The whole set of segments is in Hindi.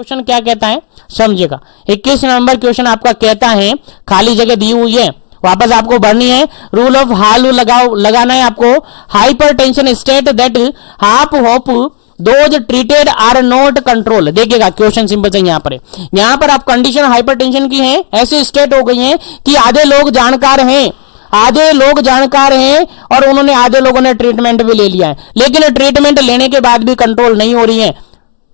क्वेश्चन क्या कहता है समझेगा। 21 नंबर क्वेश्चन आपका कहता है, खाली जगह दी हुई है, वापस आपको भरनी है। रूल ऑफ हाल लगाना है आपको। Hypertension state that half of those treated are not control. देखिएगा क्वेश्चन सिंपल से यहाँ पर आप कंडीशन हाइपरटेंशन की है, ऐसे स्टेट हो गई है कि आधे लोग जानकार हैं, और उन्होंने आधे लोगों ने ट्रीटमेंट भी ले लिया है, लेकिन ट्रीटमेंट लेने के बाद भी कंट्रोल नहीं हो रही है।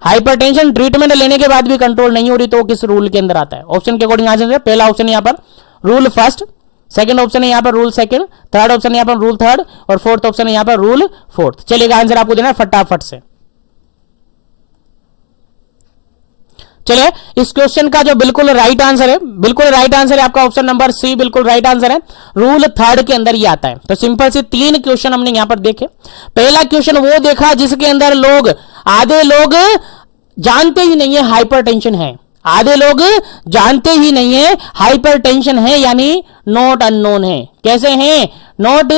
हाइपरटेंशन ट्रीटमेंट लेने के बाद भी कंट्रोल नहीं हो रही, तो किस रूल के अंदर आता है? ऑप्शन के अकॉर्डिंग आंसर है। पहला ऑप्शन यहाँ पर रूल फर्स्ट, सेकंड ऑप्शन है यहाँ पर रूल सेकंड, थर्ड ऑप्शन यहाँ पर रूल थर्ड, और फोर्थ ऑप्शन है यहाँ पर रूल फोर्थ। चलिएगा आंसर आपको देना है फटाफट से। चलिए इस क्वेश्चन का जो बिल्कुल राइट आंसर है आपका ऑप्शन नंबर सी बिल्कुल राइट आंसर है। रूल थर्ड के अंदर ये आता है। तो सिंपल से 3 क्वेश्चन हमने यहां पर देखे। पहला क्वेश्चन वो देखा जिसके अंदर आधे लोग जानते ही नहीं है हाइपरटेंशन है, आधे लोग जानते ही नहीं है हाइपरटेंशन है, यानी नॉट अननोन है। कैसे हैं? नॉट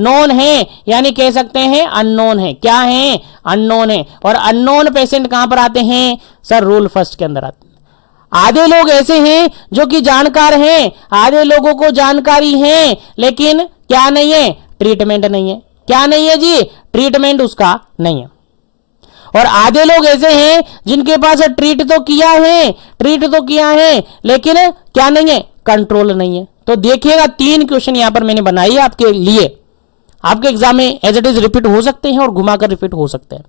नोन है, यानी कह सकते हैं अननोन है। क्या है? अननोन है। और अननोन पेशेंट कहां पर आते हैं सर? रूल फर्स्ट के अंदर आते हैं। आधे लोग ऐसे हैं जो कि जानकार हैं, आधे लोगों को जानकारी है, लेकिन क्या नहीं है? ट्रीटमेंट नहीं है। क्या नहीं है जी? ट्रीटमेंट उसका नहीं है। और आधे लोग ऐसे हैं जिनके पास ट्रीट तो किया है, लेकिन क्या नहीं है? कंट्रोल नहीं है। तो देखिएगा 3 क्वेश्चन यहां पर मैंने बनाई है आपके लिए, आपके एग्जाम में एज इट इज रिपीट हो सकते हैं और घुमाकर रिपीट हो सकते हैं।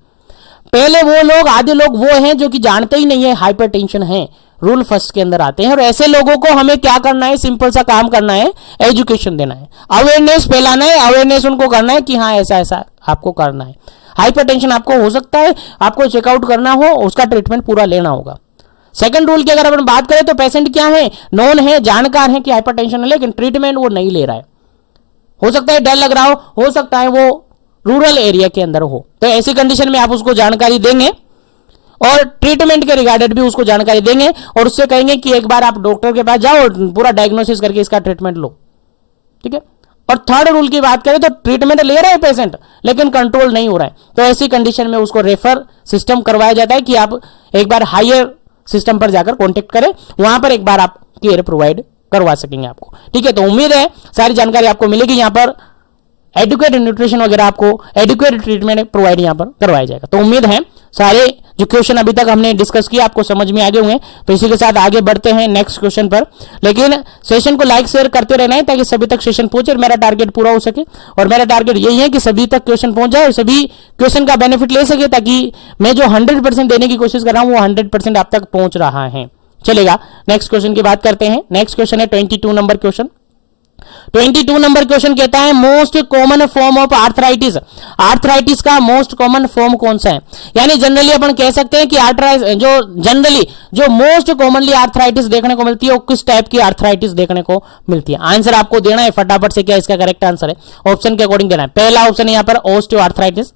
पहले वो लोग, आधे लोग वो हैं जो कि जानते ही नहीं है हाइपरटेंशन है, रूल फर्स्ट के अंदर आते हैं। और ऐसे लोगों को हमें क्या करना है? सिंपल सा काम करना है, एजुकेशन देना है, अवेयरनेस फैलाना है, अवेयरनेस उनको करना है कि हाँ ऐसा ऐसा आपको करना है। हाइपरटेंशन आपको हो सकता है, आपको चेकआउट करना हो, उसका ट्रीटमेंट पूरा लेना होगा। सेकंड रूल की अगर अपन बात करें तो पेशेंट क्या है? नोन है, जानकार है कि हाइपरटेंशन है, लेकिन ट्रीटमेंट वो नहीं ले रहा है। हो सकता है डर लग रहा हो सकता है वो रूरल एरिया के अंदर हो। तो ऐसी कंडीशन में आप उसको जानकारी देंगे और ट्रीटमेंट के रिगार्डेड भी उसको जानकारी देंगे, और उससे कहेंगे कि एक बार आप डॉक्टर के पास जाओ और पूरा डायग्नोसिस करके इसका ट्रीटमेंट लो। ठीक है। और थर्ड रूल की बात करें तो ट्रीटमेंट ले रहा है पेशेंट, लेकिन कंट्रोल नहीं हो रहा है, तो ऐसी कंडीशन में उसको रेफर सिस्टम करवाया जाता है कि आप एक बार हायर सिस्टम पर जाकर कांटेक्ट करें, वहां पर एक बार आप केयर प्रोवाइड करवा सकेंगे आपको। ठीक है। तो उम्मीद है सारी जानकारी आपको मिलेगी। यहां पर एडुकेट न्यूट्रिशन वगैरह आपको एडुकेट ट्रीटमेंट प्रोवाइड यहां पर करवाया जाएगा। तो उम्मीद है सारे जो क्वेश्चन अभी तक हमने डिस्कस किया आपको समझ में आ गए होंगे। तो इसी के साथ आगे बढ़ते हैं नेक्स्ट क्वेश्चन पर, लेकिन सेशन को लाइक शेयर करते रहना है ताकि सभी तक सेशन पहुंचे और मेरा टारगेट पूरा हो सके। और मेरा टारगेट यही है कि सभी तक क्वेश्चन पहुंच जाए और सभी क्वेश्चन का बेनिफिट ले सके, ताकि मैं जो 100% देने की कोशिश कर रहा हूं वो 100% आप तक पहुंच रहा है। चलेगा नेक्स्ट क्वेश्चन की बात करते हैं। नेक्स्ट क्वेश्चन है 22 नंबर क्वेश्चन। 22 नंबर क्वेश्चन कहता है most common form of arthritis. Arthritis का मोस्ट कॉमन फॉर्म कौन सा है? यानी जनरली अपन कह सकते हैं कि जो मोस्ट कॉमनली आर्थराइटिस देखने को मिलती है वो किस टाइप की आर्थराइटिस देखने को मिलती है? आंसर आपको देना है फटाफट से। क्या इसका करेक्ट आंसर है? ऑप्शन के अकॉर्डिंग देना है। पहला ऑप्शन है यहाँ पर ऑस्टियो आर्थराइटिस,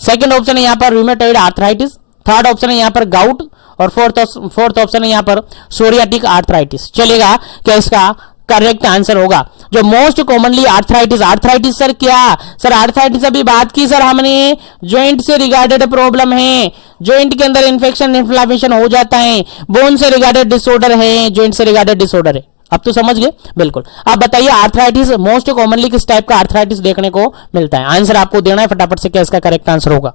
सेकंड ऑप्शन है यहाँ पर रूमेटॉइड आर्थराइटिस, थर्ड ऑप्शन है यहाँ पर गाउट, और फोर्थ ऑप्शन है यहाँ पर सोरियाटिक आर्थराइटिस। चलेगा क्या इसका करेक्ट आंसर होगा? जो मोस्ट कॉमनली आर्थराइटिस सर क्या? सर आर्थराइटिस अभी बात की सर हमने, ज्वाइंट से रिगार्डेड प्रॉब्लम है, ज्वाइंट के अंदर इंफेक्शन इन्फ्लेमेशन हो जाता है, बोन से रिगार्डेड डिसऑर्डर है, ज्वाइंट से रिगार्डेड डिसऑर्डर है। अब तो समझ गए बिल्कुल। अब बताइए आर्थराइटिस मोस्ट कॉमनली किस टाइप का आर्थराइटिस देखने को मिलता है? आंसर आपको देना है फटाफट से। क्या इसका करेक्ट आंसर होगा?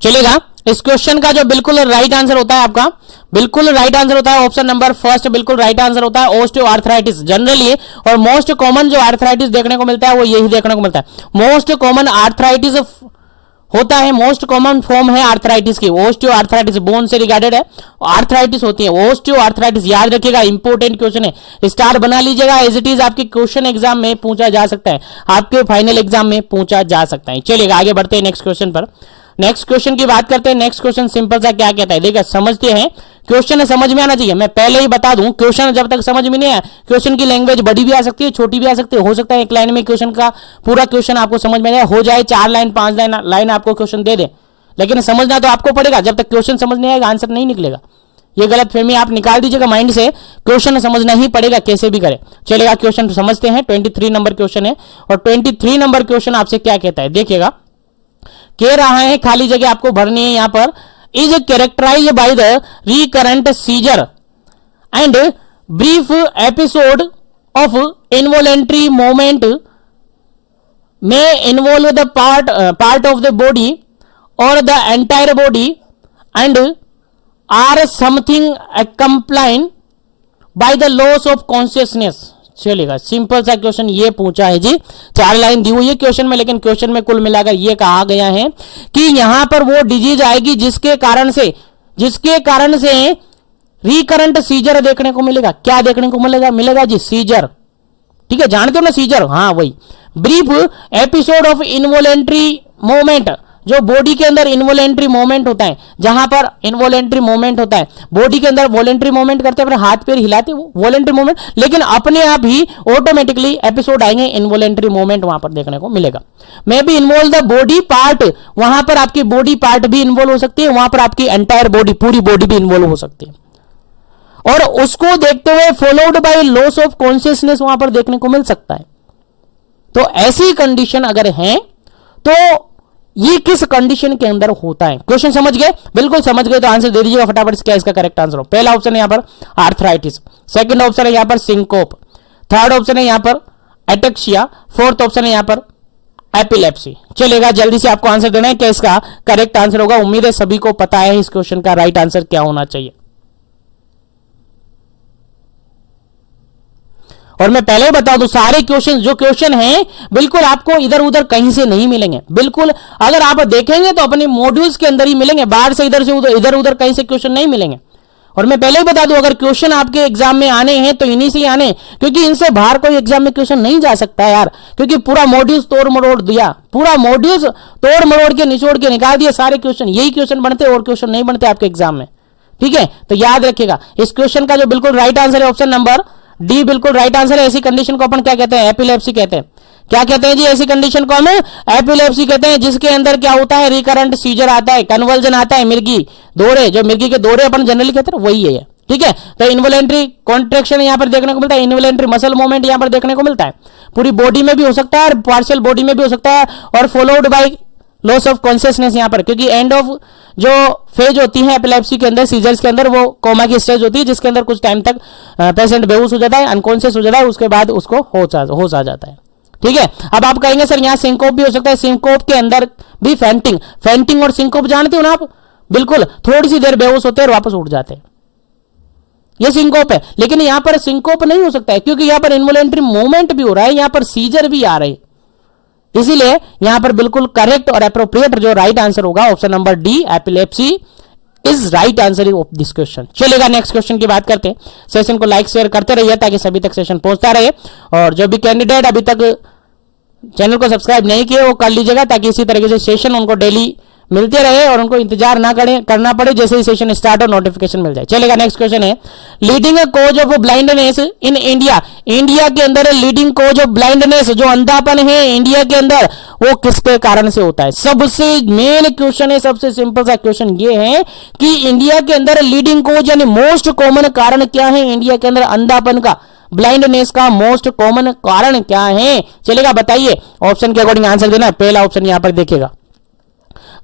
चलेगा इस क्वेश्चन का जो बिल्कुल राइट आंसर होता है आपका, बिल्कुल राइट आंसर होता है ऑप्शन नंबर फर्स्ट, बिल्कुल राइट आंसर होता है ऑस्टियो आर्थराइटिस। जनरली और मोस्ट कॉमन जो आर्थराइटिस देखने को मिलता है वो यही देखने को मिलता है। मोस्ट कॉमन आर्थराइटिस होता है, मोस्ट कॉमन फॉर्म है आर्थराइटिस की ओस्टियो आर्थराइटिस, बोन से रिगार्डेड है आर्थराइटिस होती है ओस्टियो आर्थराइटिस। याद रखिएगा इंपॉर्टेंट क्वेश्चन है, स्टार बना लीजिएगा, एज इट इज आपके क्वेश्चन एग्जाम में पूछा जा सकता है, आपके फाइनल एग्जाम में पूछा जा सकता है। चलिएगा आगे बढ़ते हैं नेक्स्ट क्वेश्चन पर। नेक्स्ट क्वेश्चन की बात करते हैं। नेक्स्ट क्वेश्चन सिंपल सा क्या कहता है, देखिए समझते हैं, क्वेश्चन समझ में आना चाहिए। मैं पहले ही बता दूं क्वेश्चन जब तक समझ में नहीं आया, क्वेश्चन की लैंग्वेज बड़ी भी आ सकती है छोटी भी आ सकती है। हो सकता है एक लाइन में क्वेश्चन का पूरा क्वेश्चन आपको समझ में हो जाए, 4 लाइन 5 लाइन आपको क्वेश्चन दे दे, लेकिन समझना तो आपको पड़ेगा। जब तक क्वेश्चन समझ नहीं आएगा आंसर नहीं निकलेगा। ये गलतफहमी आप निकाल दीजिएगा माइंड से, क्वेश्चन समझना ही पड़ेगा कैसे भी करें। चलेगा, क्वेश्चन समझते हैं। 23 नंबर क्वेश्चन है और 23 नंबर क्वेश्चन आपसे क्या कहता है देखिएगा। कह रहा है खाली जगह आपको भरनी है यहां पर, is characterize by the recurrent seizure and brief episode of involuntary moment may involve the part of the body or the entire body and are something accompanied by the loss of consciousness। चलेगा, सिंपल सा क्वेश्चन ये पूछा है जी, 4 लाइन दी हुई है क्वेश्चन में, लेकिन क्वेश्चन में कुल मिलाकर ये कहा गया है कि यहां पर वो डिजीज आएगी जिसके कारण से रिकरेंट सीजर देखने को मिलेगा। क्या देखने को मिलेगा जी? सीजर। ठीक है, जानते हो ना सीजर? हाँ वही। Brief episode of involuntary moment, जो बॉडी के अंदर इनवॉलेंट्री मोमेंट होता है, जहां पर इनवॉलेंट्री मोमेंट होता है, बॉडी के अंदर वॉलेंट्री मोमेंट करते हैं, अपने हाथ पैर हिलाते हैं, वॉलेंट्री मोमेंट, लेकिन अपने आप ही ऑटोमेटिकली एपिसोड आएंगे, इनवॉलेंट्री मोमेंट वहां पर देखने को मिलेगा। May be involve the body part, वहां पर आपकी बॉडी पार्ट भी इन्वॉल्व हो सकती है, वहां पर आपकी एंटायर बॉडी, पूरी बॉडी भी इन्वॉल्व हो सकती है। और उसको देखते हुए followed by loss of consciousness वहां पर देखने को मिल सकता है। तो ऐसी कंडीशन अगर है तो ये किस कंडीशन के अंदर होता है? क्वेश्चन समझ गए? बिल्कुल समझ गए तो आंसर दे दीजिएगा फटाफट, क्या इसका करेक्ट आंसर हो। पहला ऑप्शन है यहां पर आर्थराइटिस, सेकंड ऑप्शन है यहां पर सिंकोप, थर्ड ऑप्शन है यहां पर एटेक्सिया, फोर्थ ऑप्शन है यहां पर एपिलेप्सी। चलेगा, जल्दी से आपको आंसर देना है, क्या इसका करेक्ट आंसर होगा। उम्मीद है सभी को पता है इस क्वेश्चन का राइट आंसर क्या होना चाहिए। और मैं पहले ही बता दूं, सारे क्वेश्चन जो क्वेश्चन हैं बिल्कुल आपको इधर उधर कहीं से नहीं मिलेंगे। बिल्कुल अगर आप देखेंगे तो अपने मॉड्यूल्स के अंदर ही मिलेंगे, बाहर से इधर उधर कहीं से क्वेश्चन नहीं मिलेंगे। और मैं पहले ही बता दूं, अगर क्वेश्चन आपके एग्जाम में आने हैं तो इन्हीं से ही आने, क्योंकि इनसे बाहर कोई एग्जाम में क्वेश्चन नहीं जा सकता यार, क्योंकि पूरा मॉड्यूल्स तोड़ मरोड़ दिया, पूरा मॉड्यूल्स तोड़ मरोड़ के निचोड़ के निकाल दिया सारे क्वेश्चन, यही क्वेश्चन बनते और क्वेश्चन नहीं बनते आपके एग्जाम में। ठीक है, तो याद रखिएगा इस क्वेश्चन का जो बिल्कुल राइट आंसर है ऑप्शन नंबर डी बिल्कुल राइट आंसर है। ऐसी कंडीशन को अपन क्या कहते हैं? एपिलेप्सी कहते हैं। क्या कहते हैं जी? ऐसी कंडीशन को हम एपिलेप्सी कहते हैं, जिसके अंदर क्या होता है? रिकरेंट सीजर आता है, कन्वर्जन आता है, मिर्गी दौरे, जो मिर्गी के दौरे अपन जनरली कहते हैं वही है। ठीक है, तो इनवॉलेंट्री कॉन्ट्रेक्शन यहां पर देखने को मिलता है, इनवॉलेंट्री मसल मूवमेंट यहां पर देखने को मिलता है, पूरी बॉडी में भी हो सकता है और पार्शियल बॉडी में भी हो सकता है, और followed by loss of consciousness यहां पर, क्योंकि एंड ऑफ जो फेज होती है एपिलेप्सी के अंदर, सीजर्स के अंदर, वो कोमा की स्टेज होती है, जिसके अंदर कुछ टाइम तक पेशेंट बेहोश हो जाता है, अनकॉन्शियस हो जाता है, उसके बाद उसको होश आ जाता है। ठीक है, अब आप कहेंगे सर यहाँ सिंकोप भी हो सकता है, सिंकोप के अंदर भी फेंटिंग और सिंकोप जानते हो ना आप? बिल्कुल, थोड़ी सी देर बेहोश होते हैं और वापस उठ जाते हैं, ये सिंकोप है। लेकिन यहां पर सिंकोप नहीं हो सकता है, क्योंकि यहां पर इनवॉलेंट्री मूवमेंट भी हो रहा है, यहां पर सीजर भी आ रहे हैं, इसीलिए यहां पर बिल्कुल करेक्ट और एप्रोप्रिएट जो राइट आंसर होगा option number D, epilepsy is right answer of this question. चलेगा, नेक्स्ट क्वेश्चन की बात करते हैं। सेशन को लाइक शेयर करते रहिए ताकि सभी तक सेशन पहुंचता रहे, और जो भी कैंडिडेट अभी तक चैनल को सब्सक्राइब नहीं किए वो कर लीजिएगा, ताकि इसी तरीके से सेशन उनको डेली मिलते रहे और उनको इंतजार ना करना पड़े, जैसे ही सेशन स्टार्ट हो नोटिफिकेशन मिल जाए। चलेगा, नेक्स्ट क्वेश्चन है, leading cause of blindness in India. India के अंदर लीडिंग कॉज ऑफ ब्लाइंडनेस, जो अंधापन है इंडिया के अंदर, वो किसके कारण से होता है? सबसे मेन क्वेश्चन है, सबसे सिंपल सा क्वेश्चन ये है कि इंडिया के अंदर लीडिंग कॉज यानी मोस्ट कॉमन कारण क्या है इंडिया के अंदर अंधापन का, ब्लाइंडनेस का मोस्ट कॉमन कारण क्या है? चलेगा, बताइए, ऑप्शन के अकॉर्डिंग आंसर देना। पहला ऑप्शन यहां पर देखिएगा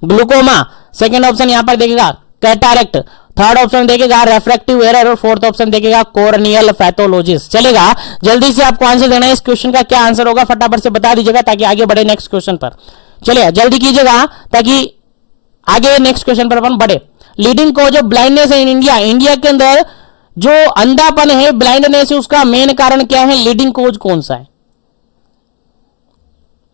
ग्लूकोमा, सेकंड ऑप्शन यहां पर देखेगा कैटारेक्ट, थर्ड ऑप्शन देखेगा रेफ्रैक्टिव एरर, और फोर्थ ऑप्शन देखेगा कॉर्नियल पैथोलॉजीज। चलेगा, जल्दी से आपको आंसर देना है, इस क्वेश्चन का क्या आंसर होगा फटाफट से बता दीजिएगा ताकि आगे बढ़े नेक्स्ट क्वेश्चन पर। चलिए जल्दी कीजिएगा ताकि आगे नेक्स्ट क्वेश्चन पर अपन बढ़े। Leading cause of blindness in India, India के अंदर जो अंधापन है, ब्लाइंडनेस है, उसका मेन कारण क्या है? लीडिंग कॉज कौन सा है?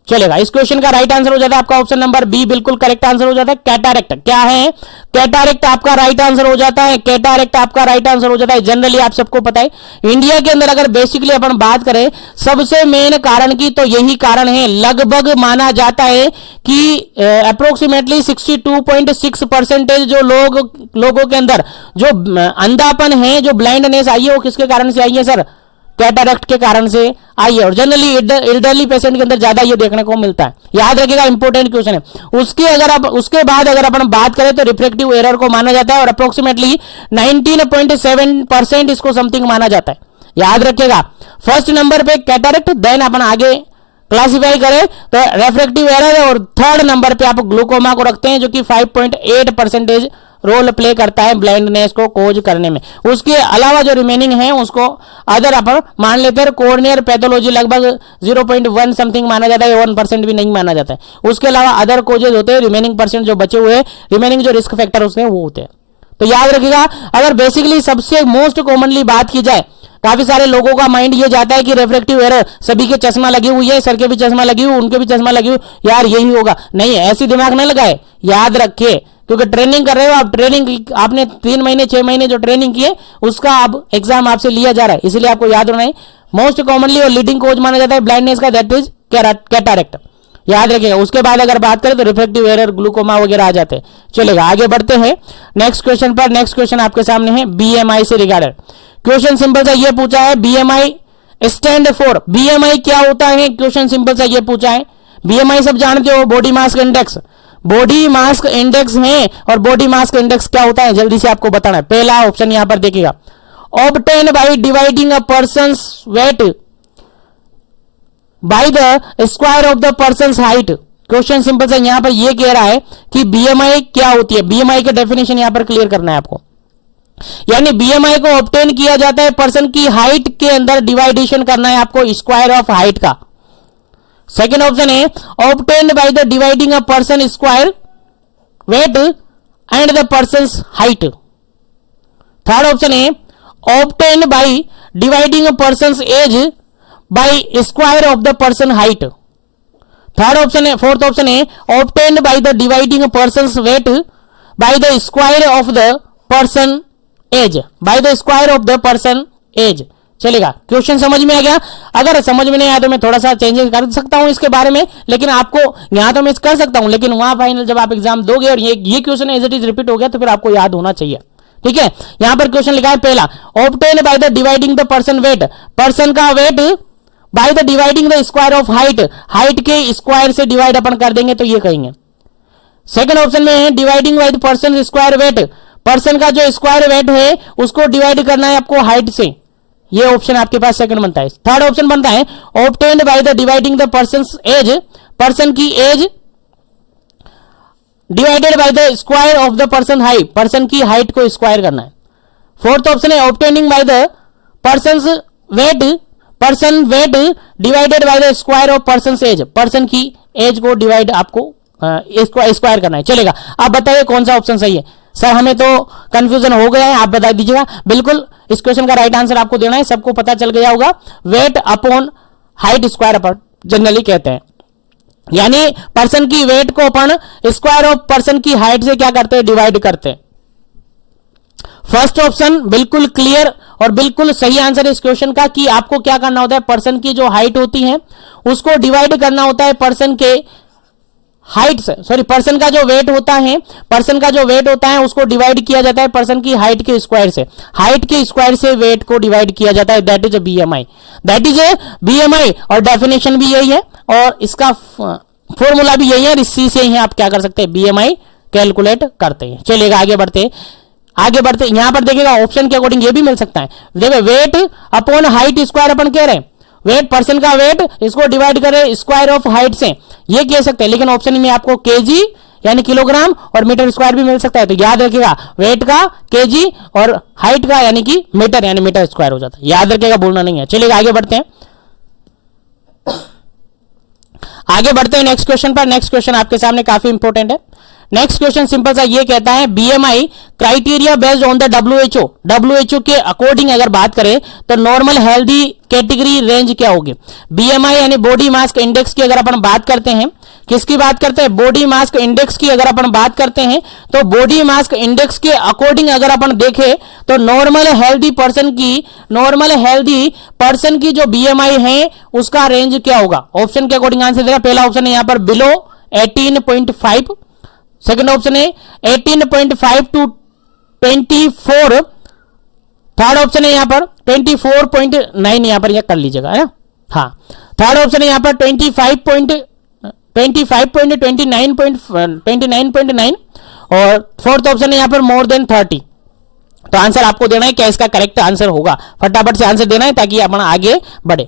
चलेगा, इस क्वेश्चन का राइट आंसर हो जाता है आपका ऑप्शन नंबर बी, बिल्कुल करेक्ट आंसर हो जाता है कैटारेक्ट। क्या है? कैटारेक्ट आपका राइट आंसर हो जाता है, कैटारेक्ट आपका राइट आंसर हो जाता है। जनरली आप सबको पता है इंडिया के अंदर अगर बेसिकली अपन बात करें सबसे मेन कारण की, तो यही कारण है। लगभग माना जाता है कि अप्रोक्सीमेटली 62.6% जो लोगों के अंदर जो अंधापन है, जो ब्लाइंडनेस आई है, वो किसके कारण से आई है सर? कैटरेक्ट के कारण से आई है और जनरली एल्डरली पेशेंट के अंदर ज्यादा ये देखने को मिलता है। याद रखिएगा, इंपॉर्टेंट क्वेश्चन है। उसके बाद अगर अपन बात करें तो रिफ्रैक्टिव एरर को माना जाता है और अप्रोक्सीमेटली 19.7% इसको समथिंग माना जाता है। याद रखिएगा, फर्स्ट नंबर पे कैटरेक्ट, देन अपन आगे क्लासिफाई करें तो रिफ्रैक्टिव एरर है और थर्ड नंबर पे आप ग्लूकोमा को रखते हैं जो कि 5.8% रोल प्ले करता है ब्लाइंडनेस को कोज करने में। उसके अलावा जो रिमेनिंग है उसको अदर अपन मान लेते हैं। कॉर्नियर पैथोलॉजी लगभग 0.1 समथिंग माना जाता है, 1% भी नहीं माना जाता है। उसके अलावा अदर कोजेज होते हैं, रिमेनिंग परसेंट जो बचे हुए रिमेनिंग जो रिस्क फैक्टर होते हैं वो होते हैं। तो याद रखिएगा, अगर बेसिकली सबसे मोस्ट कॉमनली बात की जाए, काफी सारे लोगों का माइंड ये जाता है कि रिफ्रैक्टिव एरर सभी के चश्मा लगी हुई है, सर के भी चश्मा लगी हुई, उनके भी चश्मा लगी हुई, यार यही होगा। नहीं, ऐसी दिमाग न लगाए, याद रखिए, क्योंकि ट्रेनिंग कर रहे हो आप, ट्रेनिंग आपने 3 महीने 6 महीने जो ट्रेनिंग की है उसका अब एग्जाम आपसे लिया जा रहा है, इसलिए आपको याद होना है। मोस्ट कॉमनली और लीडिंग कोज माना जाता है ब्लाइंडनेस का, दैट इज कैटरेक्ट। याद रखिएगा। उसके बाद अगर बात करें तो रिफ्रैक्टिव एरर, ग्लूकोमा वगैरह आ जाते हैं। चलेगा, आगे बढ़ते हैं नेक्स्ट क्वेश्चन पर। नेक्स्ट क्वेश्चन आपके सामने है बीएमआई से रिगार्डेड। क्वेश्चन सिंपल सा ये पूछा है, बीएमआई स्टैंड फॉर, बीएमआई क्या होता है, क्वेश्चन सिंपल सा ये पूछा है। बीएमआई सब जानते हो, body mass index, body mass index है। और बॉडी मास इंडेक्स क्या होता है जल्दी से आपको बताना है। पहला ऑप्शन यहां पर देखिएगा, obtain by dividing a person's weight by the square of the person's height. Question simple सा यहां पर यह कह रहा है कि बीएमआई क्या होती है। बीएमआई का डेफिनेशन यहां पर क्लियर करना है आपको। यानी बीएमआई को ऑब्टेन किया जाता है पर्सन की हाइट के अंदर डिवाइडेशन करना है आपको स्क्वायर ऑफ हाइट का। सेकेंड ऑप्शन है obtain by the dividing a person square weight and the person's height. Third option है obtain by dividing a person's age by square of the person height. Third option है, फोर्थ ऑप्शन है obtain by the dividing a person's weight by the square of the person age, by the square of the person age. चलेगा, क्वेश्चन समझ में आ गया। अगर समझ में नहीं आया तो मैं थोड़ा सा चेंजेस कर सकता हूं इसके बारे में, लेकिन आपको यहां तो मैं कर सकता हूं, लेकिन वहां फाइनल जब आप एग्जाम दोगे और ये question as it is repeat हो गया तो फिर आपको याद होना चाहिए। ठीक है, यहां पर क्वेश्चन लिखा है पहला, obtain by the dividing the person weight, person का weight by the dividing the square of height, height के स्क्वायर से डिवाइड अपन कर देंगे तो ये कहेंगे। सेकंड ऑप्शन में है dividing by the person square weight, person का जो स्क्वायर वेट है उसको डिवाइड करना है आपको हाइट से, ये ऑप्शन आपके पास सेकंड बनता है। थर्ड ऑप्शन बनता है obtained by the dividing the person's age, person की age divided by the square of the person height, person की हाइट को स्क्वायर करना है। फोर्थ ऑप्शन है obtaining by the person's weight, person weight divided by the square of person age, person की एज को डिवाइड आपको स्क्वायर करना है। चलेगा, आप बताइए कौन सा ऑप्शन सही है। सर हमें तो कंफ्यूजन हो गया है, आप बता दीजिएगा। बिल्कुल इस क्वेश्चन का राइट आंसर आपको देना है, सबको पता चल गया होगा। Weight upon height square upon generally कहते हैं, यानी पर्सन की वेट को अपन स्क्वायर ऑफ पर्सन की हाइट से क्या करते हैं, डिवाइड करते हैं। फर्स्ट ऑप्शन बिल्कुल क्लियर और बिल्कुल सही आंसर इस क्वेश्चन का कि आपको क्या करना होता है, पर्सन की जो हाइट होती है उसको डिवाइड करना होता है पर्सन के हाइट से, सॉरी पर्सन का जो वेट होता है, पर्सन का जो वेट होता है उसको डिवाइड किया जाता है पर्सन की हाइट के स्क्वायर से, हाइट के स्क्वायर से वेट को डिवाइड किया जाता है, that is a BMI, that is a BMI. और डेफिनेशन भी यही है और इसका फॉर्मूला भी यही है, इसी से ही आप क्या कर सकते हैं, बीएमआई कैलकुलेट करते हैं। चलिएगा आगे बढ़ते आगे बढ़ते, यहां पर देखिएगा ऑप्शन के अकॉर्डिंग ये भी मिल सकता है। देखिए weight upon height square upon कह रहे हैं, वेट पर्सन का वेट इसको डिवाइड करें स्क्वायर ऑफ हाइट से, ये कह सकते हैं, लेकिन ऑप्शन में आपको केजी यानी किलोग्राम और मीटर स्क्वायर भी मिल सकता है। तो याद रखिएगा वेट का केजी और हाइट का यानी कि मीटर यानी मीटर स्क्वायर हो जाता है, याद रखिएगा, भूलना नहीं है। चलिएगा आगे बढ़ते हैं, आगे बढ़ते हैं नेक्स्ट क्वेश्चन पर। नेक्स्ट क्वेश्चन आपके सामने काफी इंपॉर्टेंट है। नेक्स्ट क्वेश्चन सिंपल सा ये कहता है BMI criteria based on the WHO, WHO के अकॉर्डिंग अगर बात करें तो नॉर्मल हेल्दी कैटेगरी रेंज क्या होगी। बीएमआई यानी बॉडी मास इंडेक्स की अगर अपन बात करते हैं, किसकी बात करते हैं, बॉडी मास इंडेक्स की अगर अपन बात करते हैं तो बॉडी मास इंडेक्स के अकॉर्डिंग अगर अपन देखें तो नॉर्मल हेल्दी पर्सन की जो बीएमआई है उसका रेंज क्या होगा। ऑप्शन के अकॉर्डिंग आंसर देगा। पहला ऑप्शन है यहां पर बिलो 18.5, सेकंड ऑप्शन है 18.5 to 24, थर्ड ऑप्शन है यहां पर 24.9 यहाँ पर यह कर लीजिएगा, है ना। हाँ, थर्ड ऑप्शन है यहाँ पर 25.29.9 और फोर्थ ऑप्शन है यहाँ पर मोर देन 30। तो आंसर आपको देना है, क्या इसका करेक्ट आंसर होगा, फटाफट से आंसर देना है ताकि अपन आगे बढ़े।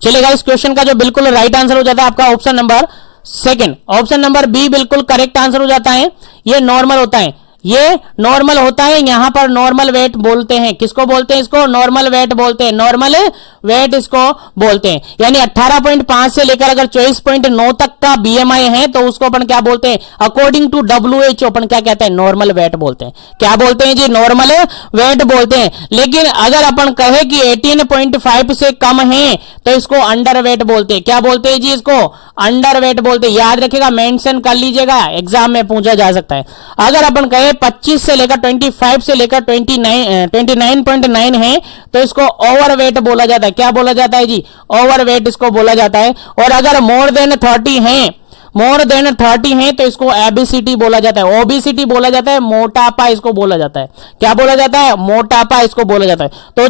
चलेगा, इस क्वेश्चन का जो बिल्कुल राइट आंसर हो जाता है आपका option number second, option number B बिल्कुल करेक्ट आंसर हो जाता है। ये नॉर्मल होता है, ये नॉर्मल होता है, यहां पर नॉर्मल वेट बोलते हैं। किसको बोलते हैं? इसको नॉर्मल वेट बोलते हैं, नॉर्मल वेट इसको बोलते हैं। यानी 18.5 से लेकर अगर 24.9 तक का बीएमआई है तो उसको अपन क्या बोलते हैं? अकॉर्डिंग टू WHO अपन क्या कहते हैं? नॉर्मल वेट बोलते हैं। क्या बोलते हैं जी? नॉर्मल वेट बोलते हैं। लेकिन अगर अपन कहे कि 18.5 से कम है तो इसको अंडर वेट बोलते हैं। क्या बोलते हैं जी? इसको अंडर वेट बोलते हैं। याद रखिएगा, मेंशन कर लीजिएगा, एग्जाम में पूछा जा सकता है। अगर अपन कहे 25 से लेकर 25 से लेकर 29.9 है तो इसको ओवरवेट बोला जाता है। क्या बोला जाता है जी? ओवरवेट इसको बोला जाता है। और अगर मोर देन 30 है, मोर देन 30 है तो इसको एबिसिटी बोला जाता है, ओबिसिटी बोला जाता है, मोटापा इसको बोला जाता है। क्या बोला जाता है? मोटापा इसको बोला जाता है। तो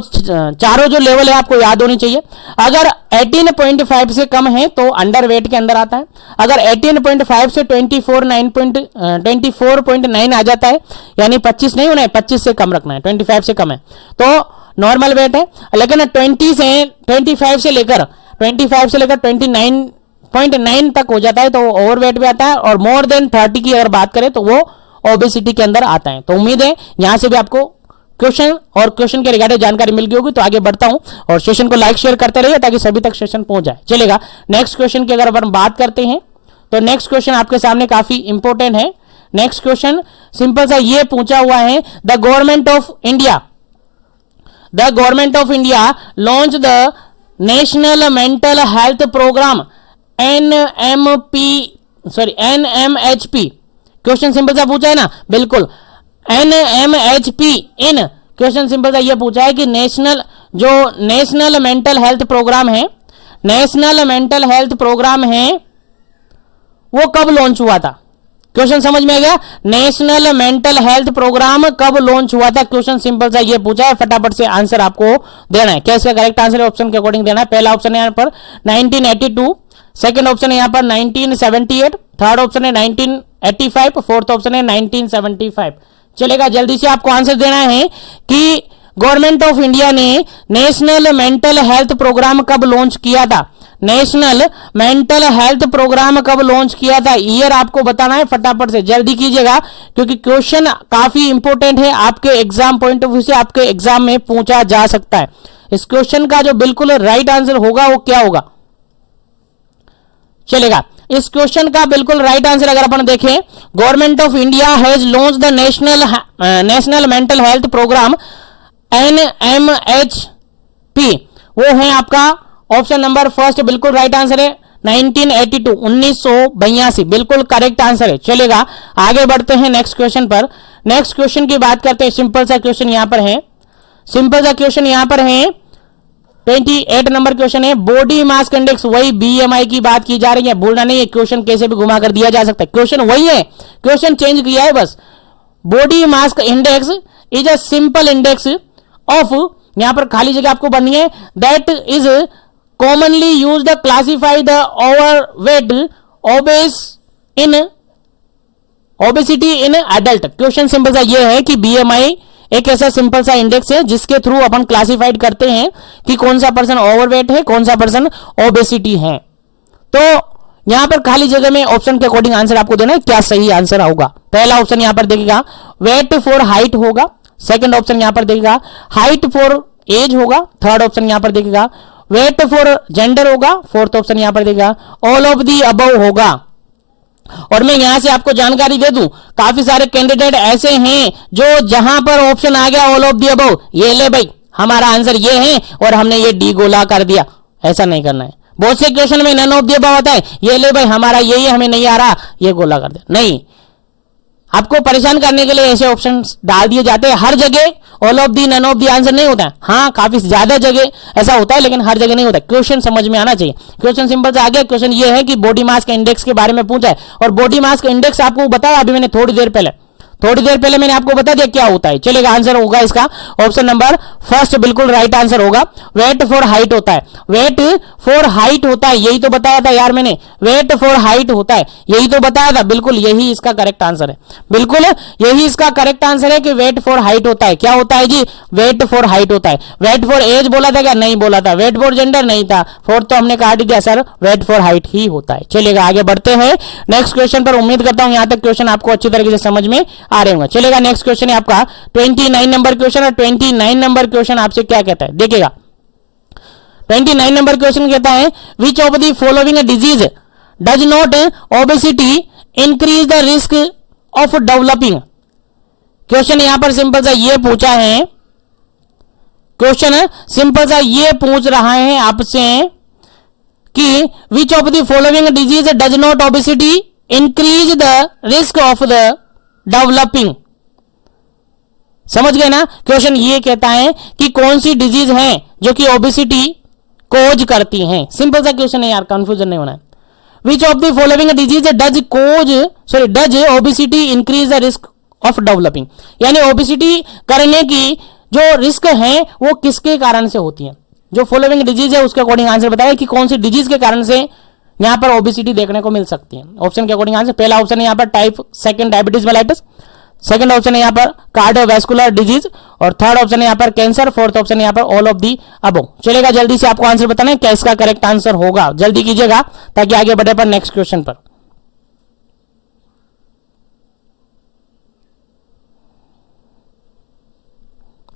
चारों जो लेवल है आपको याद होनी चाहिए। अगर 18.5 से कम है तो अंडर वेट के अंदर आता है। अगर 18.5 से 24.9 आ जाता है, यानी 25 नहीं होना है, 25 से कम रखना है, 25 से कम है तो नॉर्मल वेट है। लेकिन 25 से लेकर 29.9 तक हो जाता है तो ओवरवेट भी आता है। और मोर देन 30 की अगर बात करें तो वो ओबेसिटी के अंदर आता है। तो उम्मीद है यहां से भी आपको क्वेश्चन और क्वेश्चन के रिगार्डिंग जानकारी मिल गई होगी। तो आगे बढ़ता हूं और सेशन को लाइक शेयर करते रहिए ताकि सभी तक सेशन पहुंच जाए। चलेगा, नेक्स्ट क्वेश्चन की अगर अपन बात करते हैं तो नेक्स्ट क्वेश्चन आपके सामने काफी इंपॉर्टेंट है। नेक्स्ट क्वेश्चन सिंपल सा ये पूछा हुआ है, the government launch the national mental health programme NMHP। Question simple सा पूछा है ना, बिल्कुल NMHP इन क्वेश्चन सिंपल सा ये पूछा है कि नेशनल मेंटल हेल्थ प्रोग्राम है, नेशनल मेंटल हेल्थ प्रोग्राम है वो कब लॉन्च हुआ था? क्वेश्चन समझ में आ गया? नेशनल मेंटल हेल्थ प्रोग्राम कब लॉन्च हुआ था? क्वेश्चन सिंपल सा ये पूछा है, फटाफट से आंसर आपको देना है। क्या इसका करेक्ट आंसर है? ऑप्शन के अकॉर्डिंग देना है। पहला ऑप्शन है यहाँ पर 1982, सेकंड ऑप्शन है यहाँ पर 1978, थर्ड ऑप्शन है 1985, फोर्थ ऑप्शन है 1975। चलेगा, जल्दी से आपको आंसर देना है कि गवर्नमेंट ऑफ इंडिया ने नेशनल मेंटल हेल्थ प्रोग्राम कब लॉन्च किया था? नेशनल मेंटल हेल्थ प्रोग्राम कब लॉन्च किया था? ईयर आपको बताना है, फटाफट से जल्दी कीजिएगा क्योंकि क्वेश्चन काफी इंपॉर्टेंट है आपके एग्जाम पॉइंट ऑफ व्यू से, आपके एग्जाम में पूछा जा सकता है। इस क्वेश्चन का जो बिल्कुल राइट आंसर होगा वो क्या होगा? चलेगा, इस क्वेश्चन का बिल्कुल राइट आंसर अगर अपन देखें, government of India has launch the national mental health programme NMHP, वो है आपका ऑप्शन नंबर फर्स्ट, बिल्कुल राइट आंसर है 1982, 1982, बिल्कुल करेक्ट आंसर है। चलेगा, आगे बढ़ते हैं नेक्स्ट क्वेश्चन पर। नेक्स्ट क्वेश्चन की बात करते हैं, सिंपल सा क्वेश्चन यहां पर है, सिंपल सा क्वेश्चन यहां पर है 28 नंबर क्वेश्चन है, बॉडी मास इंडेक्स, वही बीएमआई की बात की जा रही है, भूलना नहीं है, क्वेश्चन कैसे भी घुमा कर दिया जा सकता है, क्वेश्चन वही है, क्वेश्चन चेंज किया है बस। Body mass index is a simple index of, यहां पर खाली जगह आपको बननी है, that is commonly used classify the overweight obesity in adult. Question simple सा ये है कि बीएमआई एक ऐसा सिंपल सा इंडेक्स है जिसके थ्रू अपन क्लासिफाइड करते हैं कि कौन सा पर्सन ओवरवेट है, कौन सा पर्सन ओबेसिटी है। तो यहां पर खाली जगह में ऑप्शन के अकॉर्डिंग आंसर आपको देना है, क्या सही आंसर होगा। पहला ऑप्शन यहां पर देखिएगा वेट फॉर हाइट होगा, सेकंड ऑप्शन यहां पर देखिएगा हाइट फॉर एज होगा, थर्ड ऑप्शन यहां पर देखिएगा वेट फॉर जेंडर होगा, फोर्थ ऑप्शन यहां पर देखिएगा ऑल ऑफ दी अबव होगा। और मैं यहां से आपको जानकारी दे दूं, काफी सारे कैंडिडेट ऐसे हैं जो जहां पर ऑप्शन आ गया ऑल ऑफ दी अबव, ये ले भाई हमारा आंसर ये है और हमने ये डी गोला कर दिया, ऐसा नहीं करना है। बहुत से क्वेश्चन में नन ऑफ दी अबव आता है, ये ले भाई हमारा यही है, हमें नहीं आ रहा, ये गोला कर दिया, नहीं। आपको परेशान करने के लिए ऐसे ऑप्शन डाल दिए जाते हैं। हर जगह all of the none of the answer नहीं होता है, हाँ काफी ज्यादा जगह ऐसा होता है, लेकिन हर जगह नहीं होता। क्वेश्चन समझ में आना चाहिए। क्वेश्चन सिंपल से आ गया। क्वेश्चन ये है कि बॉडी मास का इंडेक्स के बारे में पूछा है, और बॉडी मास का इंडेक्स आपको बताया अभी मैंने थोड़ी देर पहले मैंने आपको बता दिया क्या होता है। चलेगा, आंसर होगा इसका ऑप्शन नंबर फर्स्ट बिल्कुल राइट आंसर होगा। वेट फॉर हाइट होता है, वेट फॉर हाइट होता है, यही तो बताया था यार मैंने, वेट फॉर हाइट होता है, यही तो बताया था। बिल्कुल यही इसका करेक्ट आंसर है, बिल्कुल यही इसका करेक्ट आंसर है कि वेट फॉर हाइट होता है। क्या होता है जी? वेट फॉर हाइट होता है। वेट फॉर एज बोला था क्या? नहीं बोला था। वेट फॉर जेंडर नहीं था, फोर्थ तो हमने काट दिया सर, वेट फॉर हाइट ही होता है। चलेगा, आगे बढ़ते हैं नेक्स्ट क्वेश्चन पर। उम्मीद करता हूं यहां तक क्वेश्चन आपको अच्छी तरीके से समझ में आ रहे होंगे। चलेगा, नेक्स्ट क्वेश्चन है आपका 29 नंबर क्वेश्चन, और 29 नंबर क्वेश्चन आपसे क्या कहता है देखिएगा। 29 नंबर क्वेश्चन कहता है which of the following disease does not obesity increase the risk of developing. Question यहां पर सिंपल सा ये पूछा है, क्वेश्चन सिंपल सा ये पूछ रहा है आपसे कि which of the following disease does not obesity increase the risk of the developing. समझ गए ना? क्वेश्चन ये कहता है कि कौन सी डिजीज है जो कि ओबेसिटी कोज करती हैं। सिंपल सा क्वेश्चन है यार, कंफ्यूजन नहीं होना है। Which of the following disease does obesity increase the risk of developing, यानी ओबेसिटी करने की जो रिस्क है वो किसके कारण से होती है। जो फॉलोइंग डिजीज है उसके अकॉर्डिंग आंसर बताया कि कौन सी डिजीज के कारण से यहां पर ओबेसिटी देखने को मिल सकती है। ऑप्शन के अकॉर्डिंग आंसर पहला ऑप्शन है यहां पर type 2 diabetes mellitus, second option है यहां पर कार्डियोवैस्कुलर डिजीज, और थर्ड ऑप्शन है यहां पर कैंसर, फोर्थ ऑप्शन है यहां पर ऑल ऑफ दी अबव। चलेगा, जल्दी से आपको आंसर बताना है क्या इसका करेक्ट आंसर होगा, जल्दी कीजिएगा ताकि आगे बढ़े पर नेक्स्ट क्वेश्चन पर।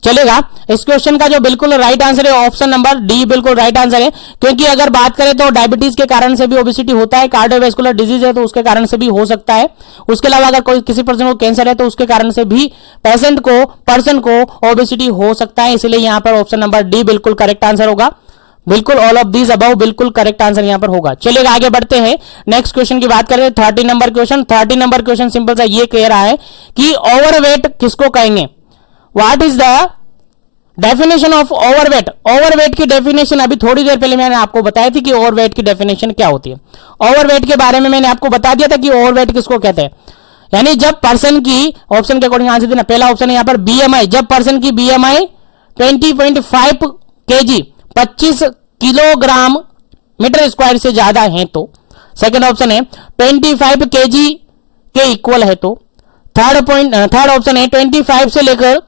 चलेगा, इस क्वेश्चन का जो बिल्कुल राइट आंसर है ऑप्शन नंबर डी बिल्कुल राइट आंसर है, क्योंकि अगर बात करें तो डायबिटीज के कारण से भी ओबेसिटी होता है, कार्डियोवैस्कुलर डिजीज है तो उसके कारण से भी हो सकता है, उसके अलावा अगर कोई किसी पर्सन को कैंसर है तो उसके कारण से भी पर्सन को ओबेसिटी हो सकता है। इसलिए यहां पर ऑप्शन नंबर डी बिल्कुल करेक्ट आंसर होगा। बिल्कुल ऑल ऑफ दीज अबव बिल्कुल करेक्ट आंसर यहां पर होगा। चलेगा, आगे बढ़ते हैं नेक्स्ट क्वेश्चन की बात करें। 30 number question, 30 number question simple सा ये कह रहा है कि ओवरवेट किसको कहेंगे। What is the definition of overweight. Overweight की डेफिनेशन अभी थोड़ी देर पहले मैंने आपको बताई थी कि ओवरवेट की डेफिनेशन क्या होती है। ओवरवेट के बारे में मैंने आपको बता दिया था कि ओवरवेट किसको कहते हैं, यानी जब पर्सन की, ऑप्शन के अकॉर्डिंग आंसर देना, पहला ऑप्शन है यहां पर बीएमआई, जब पर्सन की BMI 20.5 kg 25 kilogram metre square से ज्यादा है तो। सेकंड ऑप्शन है 25 kg के इक्वल है तो। थर्ड ऑप्शन है 25 से लेकर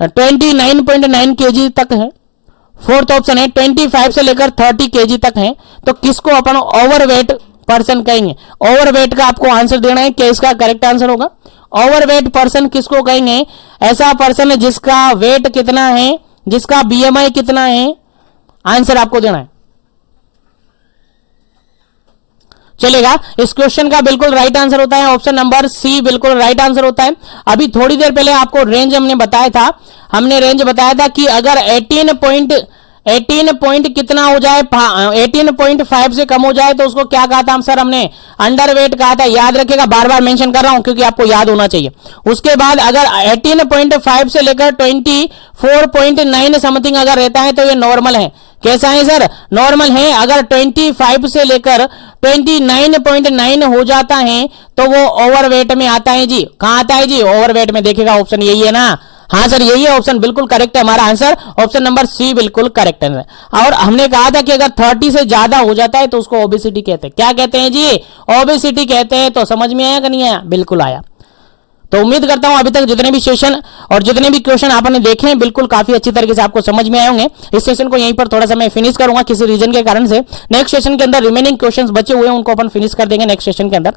29.9 kg तक है। फोर्थ ऑप्शन है 25 से लेकर 30 kg तक है। तो किसको अपन ओवरवेट पर्सन कहेंगे। ओवरवेट का आपको आंसर देना है, क्या इसका करेक्ट आंसर होगा। ओवरवेट पर्सन किसको कहेंगे, ऐसा पर्सन है जिसका वेट कितना है, जिसका बीएमआई कितना है, आंसर आपको देना है। चलेगा, इस क्वेश्चन का बिल्कुल राइट आंसर होता है ऑप्शन नंबर सी बिल्कुल राइट आंसर होता है। अभी थोड़ी देर पहले आपको रेंज हमने बताया था कि अगर 18 पॉइंट कितना हो जाए, 18.5 से कम हो जाए तो उसको क्या कहा था हम सर, हमने अंडरवेट कहा था। याद रखिएगा, बार बार मेंशन कर रहा हूं क्योंकि आपको याद होना चाहिए। उसके बाद अगर 18.5 से लेकर 24.9 समथिंग अगर रहता है तो ये नॉर्मल है। कैसा है सर, नॉर्मल है। अगर 25 से लेकर 29.9 हो जाता है तो वो ओवरवेट में आता है जी। कहां आता है जी, ओवरवेट में। देखिएगा ऑप्शन यही है ना, हाँ सर यही है ऑप्शन, बिल्कुल करेक्ट है हमारा आंसर, ऑप्शन नंबर सी बिल्कुल करेक्ट है। और हमने कहा था कि अगर 30 से ज्यादा हो जाता है तो उसको ओबेसिटी कहते हैं। क्या कहते हैं जी, ओबेसिटी कहते हैं। तो समझ में आया कि नहीं आया, बिल्कुल आया। तो उम्मीद करता हूं अभी तक जितने भी सेशन और जितने भी क्वेश्चन आपने देखे हैं बिल्कुल काफी अच्छी तरीके से आपको समझ में आए होंगे। इस सेशन को यहीं पर थोड़ा सा मैं फिनिश करूंगा किसी रीजन के कारण से। नेक्स्ट सेशन के अंदर रिमेनिंग क्वेश्चंस बचे हुए हैं उनको अपन फिनिश कर देंगे नेक्स्ट सेशन के अंदर।